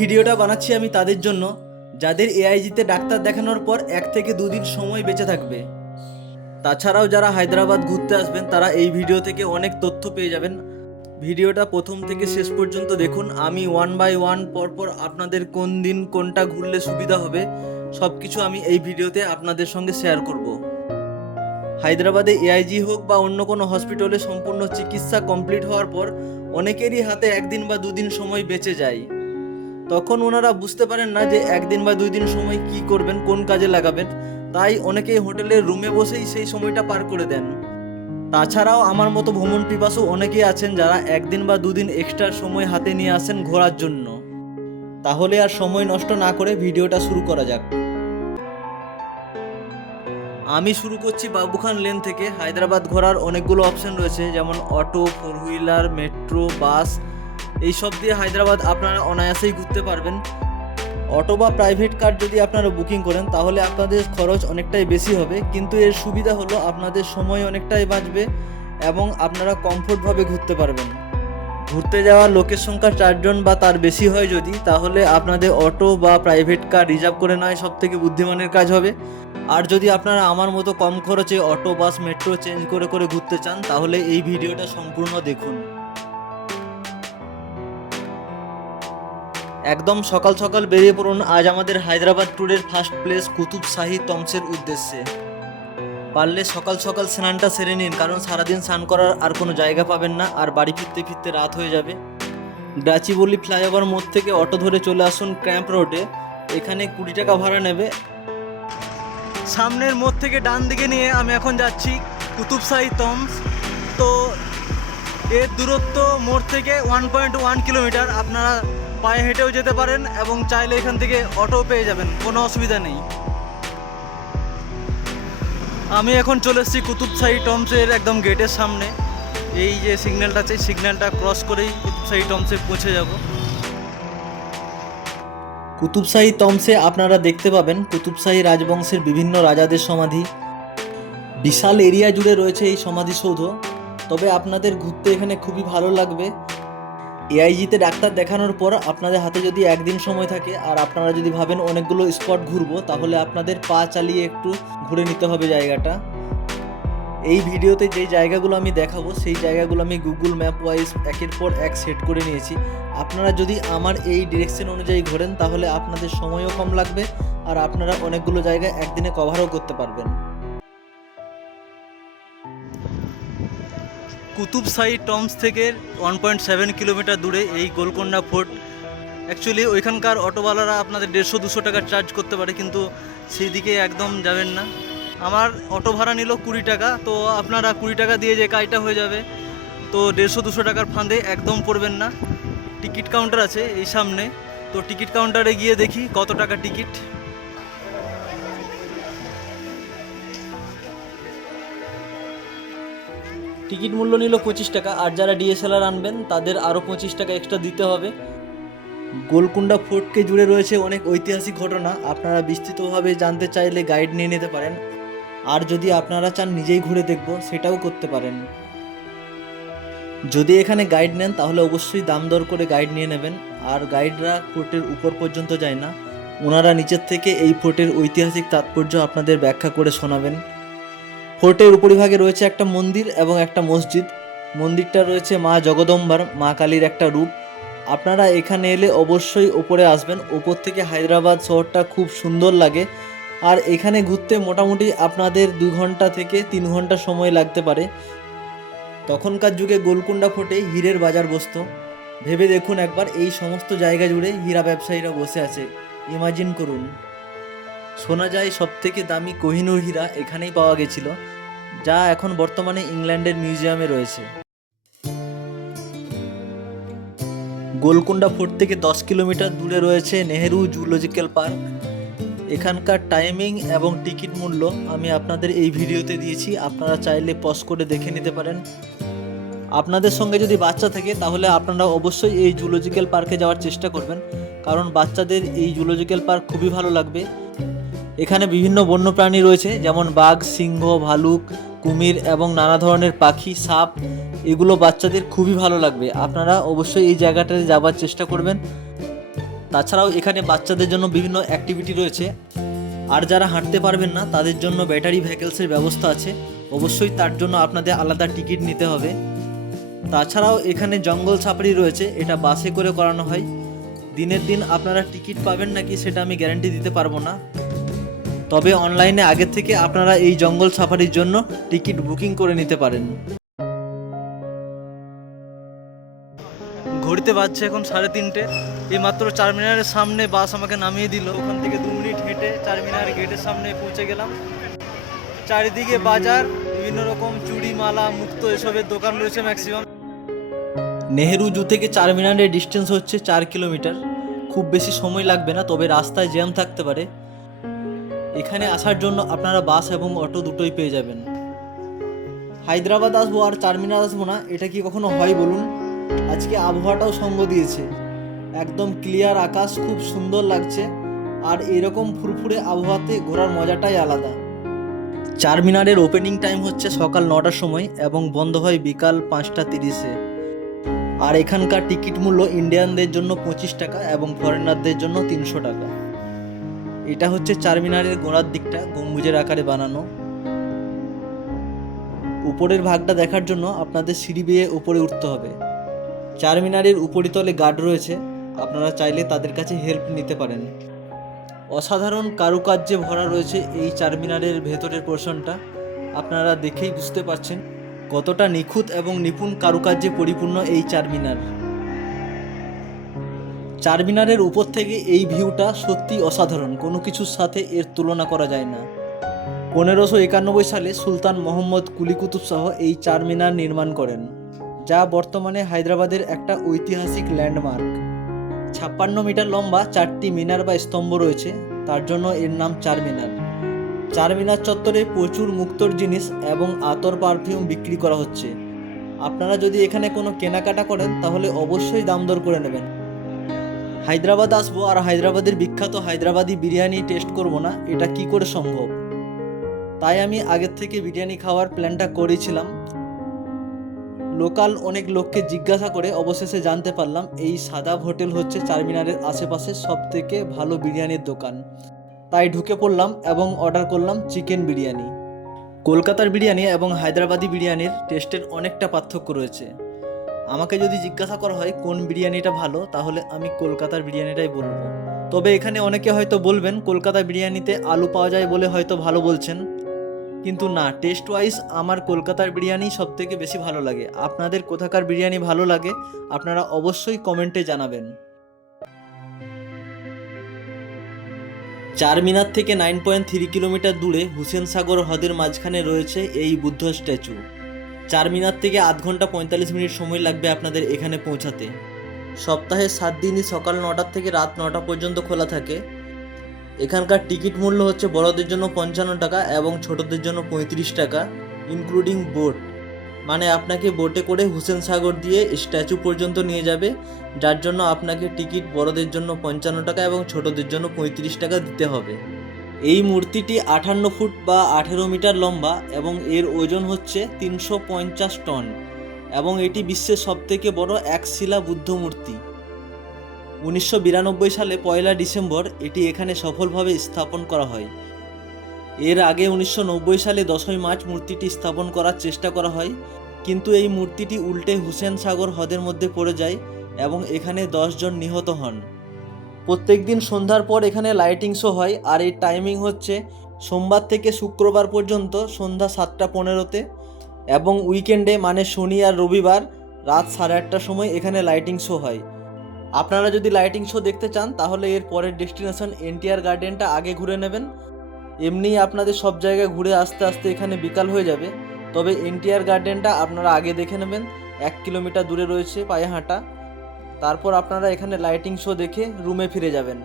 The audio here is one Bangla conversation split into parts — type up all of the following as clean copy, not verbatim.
ভিডিওটা বানাচ্ছি আমি তাদের জন্য যাদের এআইজিতে ডাক্তার দেখানোর পর 1 থেকে 2 দিন সময় বেঁচে থাকবে। তাছাড়াও যারা হায়দ্রাবাদ ঘুরতে আসবেন তারা এই ভিডিও থেকে অনেক তথ্য পেয়ে যাবেন। ভিডিওটা প্রথম থেকে শেষ পর্যন্ত দেখুন। আমি 1 বাই 1 পরপর আপনাদের কোন দিন কোনটা ঘুরলে সুবিধা হবে সব কিছু আমি এই ভিডিওতে আপনাদের সঙ্গে শেয়ার করব। হায়দ্রাবাদে এআইজি হোক বা অন্য কোনো হসপিটালে সম্পূর্ণ চিকিৎসা কমপ্লিট হওয়ার পর অনেকেরই হাতে 1 দিন বা 2 দিন সময় বেঁচে যায়। তখন ওনারা বুঝতে পারেন না যে 1 দিন বা 2 দিন সময় কি করবেন, কোন কাজে লাগাবেন, তাই অনেকেই হোটেলের রুমে বসেই সেই সময়টা পার করে দেন। তাছাড়াও আমার মতো ভ্রমণ পিপাসু অনেকেই আছেন যারা 1 দিন বা 2 দিন এক্সট্রা সময় হাতে নিয়ে আসেন ঘোরার জন্য। তাহলে আর সময় নষ্ট না করে ভিডিওটা শুরু করা যাক। আমি শুরু করছি বাবুখান লেন থেকে। হায়দ্রাবাদ ঘোরার অনেকগুলো অপশন রয়েছে, যেমন অটো, 4 হুইলার, মেট্রো, বাস, এইসব দিয়ে হায়দ্রাবাদ আপনারা অনায়াসেই ঘুরতে পারবেন। অটো বা প্রাইভেট কার যদি আপনারা বুকিং করেন তাহলে আপনাদের খরচ অনেকটাই বেশি হবে, কিন্তু এর সুবিধা হলো আপনাদের সময় অনেকটাই বাঁচবে এবং আপনারা কমফোর্টভাবে ঘুরতে পারবেন। ঘুরতে যাওয়া লোকের সংখ্যা 4 জন বা তার বেশি হয় যদি, তাহলে আপনাদের অটো বা প্রাইভেট কার রিজার্ভ করে নেওয়াই সবথেকে বুদ্ধিমানের কাজ হবে। আর যদি আপনারা আমার মতো কম খরচে অটো, বাস, মেট্রো চেঞ্জ করে করে ঘুরতে চান তাহলে এই ভিডিওটা সম্পূর্ণ দেখুন। একদম সকাল সকাল বেরিয়ে পড়ুন আজ আমাদের হায়দ্রাবাদ ট্যুরের ফার্স্ট প্লেস কুতুব শাহী টম্বসের উদ্দেশ্যে। পারলে সকাল সকাল স্নানটা সেরে নিন, কারণ সারাদিন স্নান করার আর কোনো জায়গা পাবেন না, আর বাড়ি ফিরতে ফিরতে রাত হয়ে যাবে। গাচিবলি ফ্লাইওভার মোড় থেকে অটো ধরে চলে আসুন ক্যাম্প রোডে। এখানে 20 টাকা ভাড়া নেবে। সামনের মোড় থেকে ডান দিকে নিয়ে আমি এখন যাচ্ছি কুতুব শাহী টম্বস। তো এর দূরত্ব মোড় থেকে 1.1 কিলোমিটার। আপনারা পায়ে হেঁটেও যেতে পারেন এবং চাইলে এখান থেকে অটো পেয়ে যাবেন, কোনো অসুবিধা নেই। আমি এখন চলে এসেছি কুতুব শাহী টম্বসের একদম গেটের সামনে। এই যে সিগন্যালটা আছে, সিগন্যালটা ক্রস করেই কুতুব শাহী টম্বসে পৌঁছে যাব। কুতুব শাহী টম্বসে আপনারা দেখতে পাবেন কুতুব শাহী রাজবংশের বিভিন্ন রাজাদের সমাধি। বিশাল এরিয়া জুড়ে রয়েছে এই সমাধিসৌধ। তবে আপনাদের ঘুরতে এখানে খুবই ভালো লাগবে। এআইজিতে ডাক্তার দেখানোর পর আপনাদের হাতে যদি 1 দিন সময় থাকে আর আপনারা যদি ভাবেন অনেকগুলো স্পট ঘুরবো, তাহলে আপনাদের পা চালিয়ে একটু ঘুরে নিতে হবে জায়গাটা। এই ভিডিওতে যেই জায়গাগুলো আমি দেখাবো সেই জায়গাগুলো আমি গুগল ম্যাপ ওয়াইজ একের পর এক সেট করে নিয়েছি। আপনারা যদি আমার এই ডিরেকশন অনুযায়ী ঘোরেন তাহলে আপনাদের সময়ও কম লাগবে আর আপনারা অনেকগুলো জায়গা একদিনে কভারও করতে পারবেন। কুতুব শাহী টম্বস থেকে 1.7 কিলোমিটার দূরে এই গোলকোন্ডা ফোর্ট। অ্যাকচুয়ালি ওইখানকার অটোওয়ালারা আপনাদের 150-200 টাকা চার্জ করতে পারে, কিন্তু সেই দিকে একদম যাবেন না। আমার অটো ভাড়া নিল 20 টাকা, তো আপনারা 20 টাকা দিয়ে যে কাজটা হয়ে যাবে, তো 150-200 টাকার ফাঁদে একদম পড়বেন না। টিকিট কাউন্টার আছে এই সামনে, তো টিকিট কাউন্টারে গিয়ে দেখি কত টাকা টিকিট। টিকিট মূল্য নিল 25 টাকা, আর যারা ডিএসএলআর আনবেন তাদের আরও 25 টাকা এক্সট্রা দিতে হবে। গোলকুন্ডা ফোর্টকে জুড়ে রয়েছে অনেক ঐতিহাসিক ঘটনা। আপনারা বিস্তৃতভাবে জানতে চাইলে গাইড নিয়ে নিতে পারেন, আর যদি আপনারা চান নিজেই ঘুরে দেখব সেটাও করতে পারেন। যদি এখানে গাইড নেন তাহলে অবশ্যই দাম দর করে গাইড নিয়ে নেবেন। আর গাইডরা ফোর্টের উপর পর্যন্ত যায় না, ওনারা নিচের থেকে এই ফোর্টের ঐতিহাসিক তাৎপর্য আপনাদের ব্যাখ্যা করে শোনাবেন। ফোর্টের উপরিভাগে রয়েছে একটা মন্দির এবং একটা মসজিদ। মন্দিরটা রয়েছে মা জগদম্বার, মা কালীর একটা রূপ। আপনারা এখানে এলে অবশ্যই ওপরে আসবেন। ওপর থেকে হায়দ্রাবাদ শহরটা খুব সুন্দর লাগে। আর এখানে ঘুরতে মোটামুটি আপনাদের 2 ঘন্টা থেকে 3 ঘন্টা সময় লাগতে পারে। তখনকার যুগে গোলকুন্ডা ফোর্টে হীরের বাজার বসত। ভেবে দেখুন একবার, এই সমস্ত জায়গা জুড়ে হীরা ব্যবসায়ীরা বসে আছে। ইমাজিন করুন। শোনা যায় সবথেকে দামি কোহিনূর হীরা এখানেই পাওয়া গেছিল, যা এখন বর্তমানে ইংল্যান্ডের মিউজিয়ামে রয়েছে। গোলকুন্ডা ফোর্ট থেকে 10 কিলোমিটার দূরে রয়েছে নেহেরু জুলজিক্যাল পার্ক। এখানকার টাইমিং এবং টিকিট মূল্য আমি আপনাদের এই ভিডিওতে দিয়েছি, আপনারা চাইলে পজ করে দেখে নিতে পারেন। আপনাদের সঙ্গে যদি বাচ্চা থাকে তাহলে আপনারা অবশ্যই এই জুলজিক্যাল পার্কে যাওয়ার চেষ্টা করবেন, কারণ বাচ্চাদের এই জুলজিক্যাল পার্ক খুবই ভালো লাগবে। এখানে বিভিন্ন বন্যপ্রাণী রয়েছে, যেমন বাঘ, সিংহ, ভালুক, কুমির এবং নানা ধরনের পাখি, সাপ। এগুলো বাচ্চাদের খুবই ভালো লাগবে। আপনারা অবশ্যই এই জায়গাটাতে যাবার চেষ্টা করবেন। তাছাড়াও এখানে বাচ্চাদের জন্য বিভিন্ন অ্যাক্টিভিটি রয়েছে। আর যারা হাঁটতে পারবেন না তাদের জন্য ব্যাটারি ভেহিকলসের ব্যবস্থা আছে, অবশ্যই তার জন্য আপনাদের আলাদা টিকিট নিতে হবে। তাছাড়াও এখানে জঙ্গল সাফারি রয়েছে, এটা বাসে করে করানো হয়। দিনের দিন আপনারা টিকিট পাবেন নাকি সেটা আমি গ্যারান্টি দিতে পারবো না, তবে অনলাইনে আগে থেকে আপনারা এই জঙ্গল সাফারির জন্য টিকিট বুকিং করে নিতে পারেন। ঘড়িতে বাজছে এখন 3:30। এই মাত্র চারমিনারের সামনে বাস আমাকে নামিয়ে দিল। ওখান থেকে 2 মিনিট হেঁটে চারমিনার গেটের সামনে পৌঁছে গেলাম। চারিদিকে বাজার, বিভিন্ন রকম চুড়ি, মালা, মুক্তো এসবের দোকান রয়েছে ম্যাক্সিমাম। নেহেরু জু থেকে চারমিনারের ডিস্টেন্স হচ্ছে 4 কিলোমিটার। খুব বেশি সময় লাগবে না, তবে রাস্তায় জ্যাম থাকতে পারে। এখানে আসার জন্য আপনারা বাস এবং অটো দুটোই পেয়ে যাবেন। হায়দ্রাবাদ আসবো আর চারমিনার আসবো না, এটা কি কখনো হয় বলুন? আজকে আবহাওয়াটাও সঙ্গ দিয়েছে, একদম ক্লিয়ার আকাশ, খুব সুন্দর লাগছে। আর এরকম ফুরফুরে আবহাওয়াতে ঘোরার মজাটাই আলাদা। চারমিনারের ওপেনিং টাইম হচ্ছে সকাল 9টার সময় এবং বন্ধ হয় বিকাল 5:30-এ। আর এখানকার টিকিট মূল্য ইন্ডিয়ানদের জন্য 25 টাকা এবং ফরেনারদের জন্য 300 টাকা। এটা হচ্ছে চারমিনারের গোড়ার দিকটা, গম্বুজের আকারে বানানো। উপরের ভাগটা দেখার জন্য আপনাদের সিঁড়ি বেয়ে উপরে উঠতে হবে। চারমিনারের উপরিতলে গার্ড রয়েছে, আপনারা চাইলে তাদের কাছে হেল্প নিতে পারেন। অসাধারণ কারুকার্যে ভরা রয়েছে এই চারমিনারের ভেতরের পোর্শনটা। আপনারা দেখেই বুঝতে পারছেন কতটা নিখুঁত এবং নিপুণ কারুকার্যে পরিপূর্ণ এই চারমিনার। চারমিনারের উপর থেকে এই ভিউটা সত্যি অসাধারণ, কোনো কিছুর সাথে এর তুলনা করা যায় না। 1591 সালে সুলতান মোহাম্মদ কুলি কুতুব শাহ এই চারমিনার নির্মাণ করেন, যা বর্তমানে হায়দ্রাবাদের একটা ঐতিহাসিক ল্যান্ডমার্ক। 56 মিটার লম্বা 4টি মিনার বা স্তম্ভ রয়েছে, তার জন্য এর নাম চারমিনার। চারমিনার চত্বরে প্রচুর মুক্তোর জিনিস এবং আতর পারফিউম বিক্রি করা হচ্ছে। আপনারা যদি এখানে কোনো কেনাকাটা করেন তাহলে অবশ্যই দাম দর করে নেবেন। হায়দ্রাবাদ আসবো আর হায়দ্রাবাদের বিখ্যাত হায়দ্রাবাদি বিরিয়ানি টেস্ট করব না, এটা কি করে সম্ভব? তাই আমি আগের থেকে বিরিয়ানি খাওয়ার প্ল্যানটা করেছিলাম। লোকাল অনেক লোককে জিজ্ঞাসা করে অবশেষে জানতে পারলাম এই সাদাব হোটেল হচ্ছে চারমিনারের আশেপাশে সবথেকে ভালো বিরিয়ানির দোকান। তাই ঢুকে পড়লাম এবং অর্ডার করলাম চিকেন বিরিয়ানি। কলকাতার বিরিয়ানি এবং হায়দ্রাবাদি বিরিয়ানির টেস্টের অনেকটা পার্থক্য রয়েছে। আমাকে যদি জিজ্ঞাসা করা হয় কোন বিরিয়ানিটা ভালো, তাহলে আমি কলকাতার বিরিয়ানিটাই বলবো। তবে এখানে অনেকে হয়তো বলবেন কলকাতা বিরিয়ানিতে আলু পাওয়া যায় বলে হয়তো ভালো বলছেন, কিন্তু না, টেস্ট ওয়াইজ আমার কলকাতার বিরিয়ানি সবথেকে বেশি ভালো লাগে। আপনাদের কোথাকার বিরিয়ানি ভালো লাগে আপনারা অবশ্যই কমেন্টে জানাবেন। চারমিনার থেকে 9.3 কিলোমিটার দূরে হুসেন সাগর হ্রদের মাঝখানে রয়েছে এই বুদ্ধ স্ট্যাচু। চারমিনার থেকে 8 ঘন্টা 45 মিনিট সময় লাগবে আপনাদের এখানে পৌঁছাতে। সপ্তাহে 7 দিনই সকাল 9টা থেকে রাত 9টা পর্যন্ত খোলা থাকে। এখানকার টিকিট মূল্য হচ্ছে বড়দের জন্য 55 টাকা এবং ছোটদের জন্য 35 টাকা, ইনক্লুডিং বোট। মানে আপনাকে বোটে করে হুসেন সাগর দিয়ে স্ট্যাচু পর্যন্ত নিয়ে যাবে, যার জন্য আপনাকে টিকিট বড়দের জন্য 55 টাকা এবং ছোটদের জন্য 35 টাকা দিতে হবে। এই মূর্তিটি 58 ফুট বা 18 মিটার লম্বা এবং এর ওজন হচ্ছে 350 টন এবং এটি বিশ্বের সবথেকে বড় একশিলা বুদ্ধ মূর্তি। 1992 সালে 1 ডিসেম্বর এটি এখানে সফলভাবে স্থাপন করা হয়। এর আগে 1990 সালে 10 মার্চ মূর্তিটি স্থাপন করার চেষ্টা করা হয়, কিন্তু এই মূর্তিটি উল্টে হুসেন সাগর হ্রদের মধ্যে পড়ে যায় এবং এখানে 10 জন নিহত হন। প্রত্যেক দিন সন্ধ্যার পর এখানে লাইটিং শো হয় আর এর টাইমিং হচ্ছে সোমবার থেকে শুক্রবার পর্যন্ত সন্ধ্যা 7:15-তে এবং উইকেন্ডে মানে শনি আর রবিবার রাত 8:30টার সময় এখানে লাইটিং শো হয়। আপনারা যদি লাইটিং শো দেখতে চান তাহলে এর পরের ডেস্টিনেশন এনটিআর গার্ডেনটা আগে ঘুরে নেবেন। এমনিই আপনাদের সব জায়গায় ঘুরে আসতে আসতে এখানে বিকাল হয়ে যাবে, তবে এনটিআর গার্ডেনটা আপনারা আগে দেখে নেবেন। 1 কিলোমিটার দূরে রয়েছে পায়ে হাঁটা। তারপর আপনারা এখানে লাইটিং শো দেখে রুমে ফিরে যাবেন।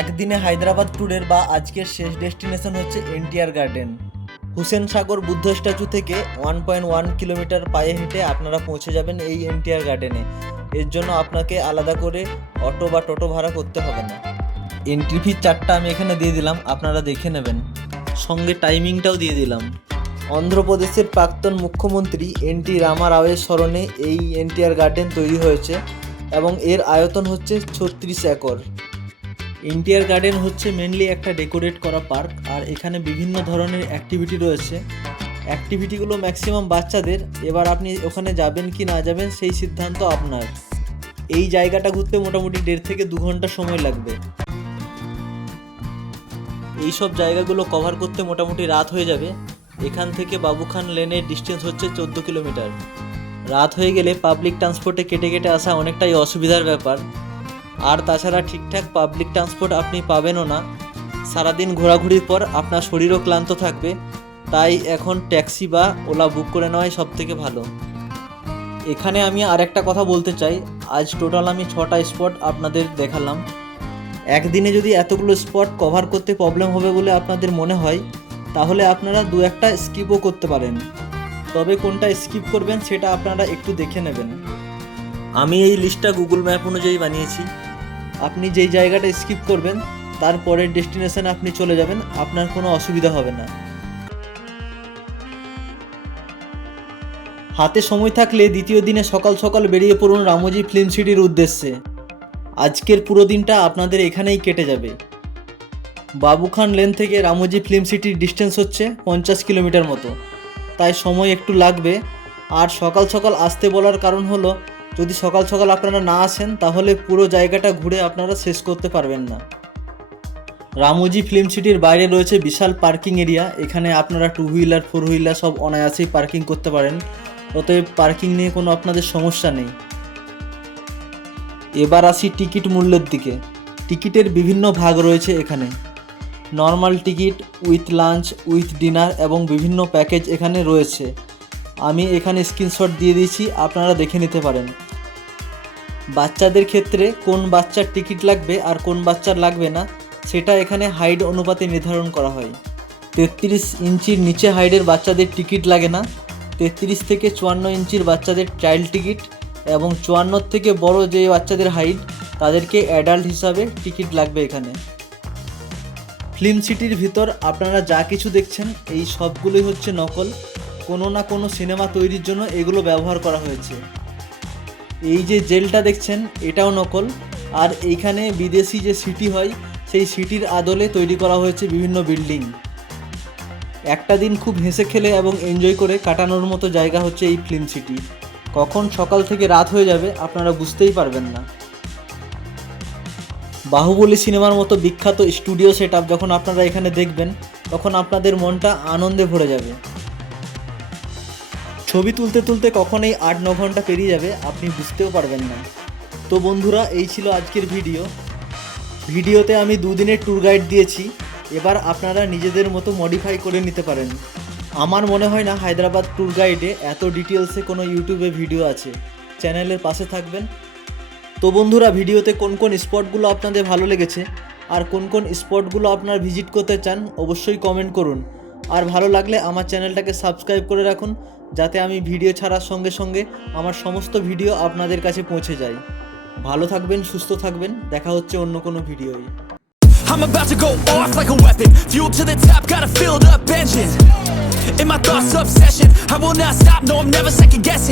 একদিনে হায়দ্রাবাদ ট্যুরের বা আজকের শেষ ডেস্টিনেশন হচ্ছে এনটিআর গার্ডেন। হুসেন সাগর বুদ্ধ স্ট্যাচু থেকে 1.1 কিলোমিটার পায়ে হেঁটে আপনারা পৌঁছে যাবেন এই এনটিআর গার্ডেনে। এর জন্য আপনাকে আলাদা করে অটো বা টোটো ভাড়া করতে হবে না। এন্ট্রি ফি 4টা আমি এখানে দিয়ে দিলাম, আপনারা দেখে নেবেন, সঙ্গে টাইমিংটাও দিয়ে দিলাম। অন্ধ্রপ্রদেশের প্রাক্তন মুখ্যমন্ত্রী এনটি রামা রাওয়ের স্মরণে এই এনটিআর গার্ডেন তৈরি হয়েছে এবং এর আয়তন হচ্ছে 36 একর। এনটিআর গার্ডেন হচ্ছে মেনলি একটা ডেকোরেট করা পার্ক, আর এখানে বিভিন্ন ধরনের অ্যাক্টিভিটি রয়েছে। অ্যাক্টিভিটিগুলো ম্যাক্সিমাম বাচ্চাদের। এবার আপনি ওখানে যাবেন কি না যাবেন সেই সিদ্ধান্ত আপনার। এই জায়গাটা ঘুরতে মোটামুটি 1.5 থেকে 2 ঘন্টা সময় লাগবে। এই সব জায়গাগুলো কভার করতে মোটামুটি রাত হয়ে যাবে। এখান থেকে বাবুখান লেনের ডিস্টেন্স হচ্ছে 14 কিলোমিটার। রাত হয়ে গেলে পাবলিক ট্রান্সপোর্টে কেটে কেটে আসা অনেকটাই অসুবিধার ব্যাপার। আর তাছাড়া ঠিকঠাক পাবলিক ট্রান্সপোর্ট আপনি পাবেনও না। সারাদিন ঘোরাঘুরির পর আপনার শরীরও ক্লান্ত থাকবে, তাই এখন ট্যাক্সি বা ওলা বুক করে নেওয়াই সবথেকে ভালো। এখানে আমি আরেকটা কথা বলতে চাই, আজ টোটাল আমি 6টা স্পট আপনাদের দেখালাম। একদিনে যদি এতগুলো স্পট কভার করতে প্রবলেম হবে বলে আপনাদের মনে হয়, তাহলে আপনারা 2-1টা স্কিপও করতে পারেন। তবে কোনটা স্কিপ করবেন সেটা আপনারা একটু দেখে নেবেন। আমি এই লিস্টটা গুগল ম্যাপ অনুযায়ী বানিয়েছি। আপনি যেই জায়গাটা স্কিপ করবেন তারপরের ডেস্টিনেশনে আপনি চলে যাবেন, আপনার কোনো অসুবিধা হবে না। হাতে সময় থাকলে দ্বিতীয় দিনে সকাল সকাল বেরিয়ে পড়ুন রামোজি ফিল্ম সিটির উদ্দেশ্যে। আজকের পুরো দিনটা আপনাদের এখানেই কেটে যাবে। বাবুখান লেন থেকে রামোজি ফিল্ম সিটির ডিস্টেন্স হচ্ছে 50 কিলোমিটার মতো, তাই সময় একটু লাগবে। আর সকাল সকাল আসতে বলার কারণ হলো, যদি সকাল সকাল আপনারা না আসেন তাহলে পুরো জায়গাটা ঘুরে আপনারা শেষ করতে পারবেন না। রামোজি ফিল্ম সিটির বাইরে রয়েছে বিশাল পার্কিং এরিয়া। এখানে আপনারা 2 হুইলার 4 হুইলার সব অনায়াসেই পার্কিং করতে পারেন, অতএব পার্কিং নিয়ে কোনো আপনাদের সমস্যা নেই। এবার আসি টিকিট মূল্যের দিকে। টিকিটের বিভিন্ন ভাগ রয়েছে এখানে। Normal ticket, with lunch, with dinner এবং বিভিন্ন প্যাকেজ এখানে রয়েছে। আমি এখানে স্ক্রিনশট দিয়ে দিয়েছি, আপনারা দেখে নিতে পারেন। বাচ্চাদের ক্ষেত্রে কোন বাচ্চার টিকিট লাগবে আর কোন বাচ্চার লাগবে না সেটা এখানে হাইট অনুপাতে নির্ধারণ করা হয়। 33 ইঞ্চির নিচে হাইটের বাচ্চাদের টিকিট লাগে না। 33 থেকে 54 ইঞ্চির বাচ্চাদের চাইল্ড টিকিট, এবং 54 থেকে বড় যে বাচ্চাদের হাইট তাদেরকে অ্যাডাল্ট হিসাবে টিকিট লাগবে এখানে। ফিল্ম সিটির ভিতর আপনারা যা কিছু দেখছেন এই সবগুলোই হচ্ছে নকল। কোনো না কোনো সিনেমা তৈরির জন্য এগুলো ব্যবহার করা হয়েছে। এই যে জেলটা দেখছেন এটাও নকল। আর এইখানে বিদেশি যে সিটি হয় সেই সিটির আদলে তৈরি করা হয়েছে বিভিন্ন বিল্ডিং। একটা দিন খুব হেসে খেলে এবং এনজয় করে কাটানোর মতো জায়গা হচ্ছে এই ফিল্ম সিটি। কখন সকাল থেকে রাত হয়ে যাবে আপনারা বুঝতেই পারবেন না। বাহুবলী সিনেমার মতো বিখ্যাত স্টুডিও সেটআপ যখন আপনারা এখানে দেখবেন তখন আপনাদের মনটা আনন্দে ভরে যাবে। ছবি তুলতে তুলতে কখন এই 8-9 ঘন্টা পেরিয়ে যাবে আপনি বুঝতেও পারবেন না। তো বন্ধুরা, এই ছিল আজকের ভিডিওতে আমি 2 দিনের ট্যুর গাইড দিয়েছি। এবার আপনারা নিজেদের মতো মডিফাই করে নিতে পারেন। আমার মনে হয় না হায়দ্রাবাদ ট্যুর গাইডে এত ডিটেলসে কোনো ইউটিউবে ভিডিও আছে। চ্যানেলের পাশে থাকবেন। তো বন্ধুরা, ভিডিওতে কোন কোন স্পটগুলো আপনাদের ভালো লেগেছে আর কোন কোন স্পটগুলো আপনারা ভিজিট করতে চান অবশ্যই কমেন্ট করুন। আর ভালো লাগলে আমার চ্যানেলটাকে সাবস্ক্রাইব করে রাখুন, যাতে আমি ভিডিও ছাড়ার সঙ্গে সঙ্গে আমার সমস্ত ভিডিও আপনাদের কাছে পৌঁছে যায়। ভালো থাকবেন, সুস্থ থাকবেন, দেখা হচ্ছে অন্য কোনো ভিডিওয়। I'm about to go off like a weapon. Fuel to the top, got a filled up engine. In my thoughts, obsession. I will not stop, no, I'm never second guessing.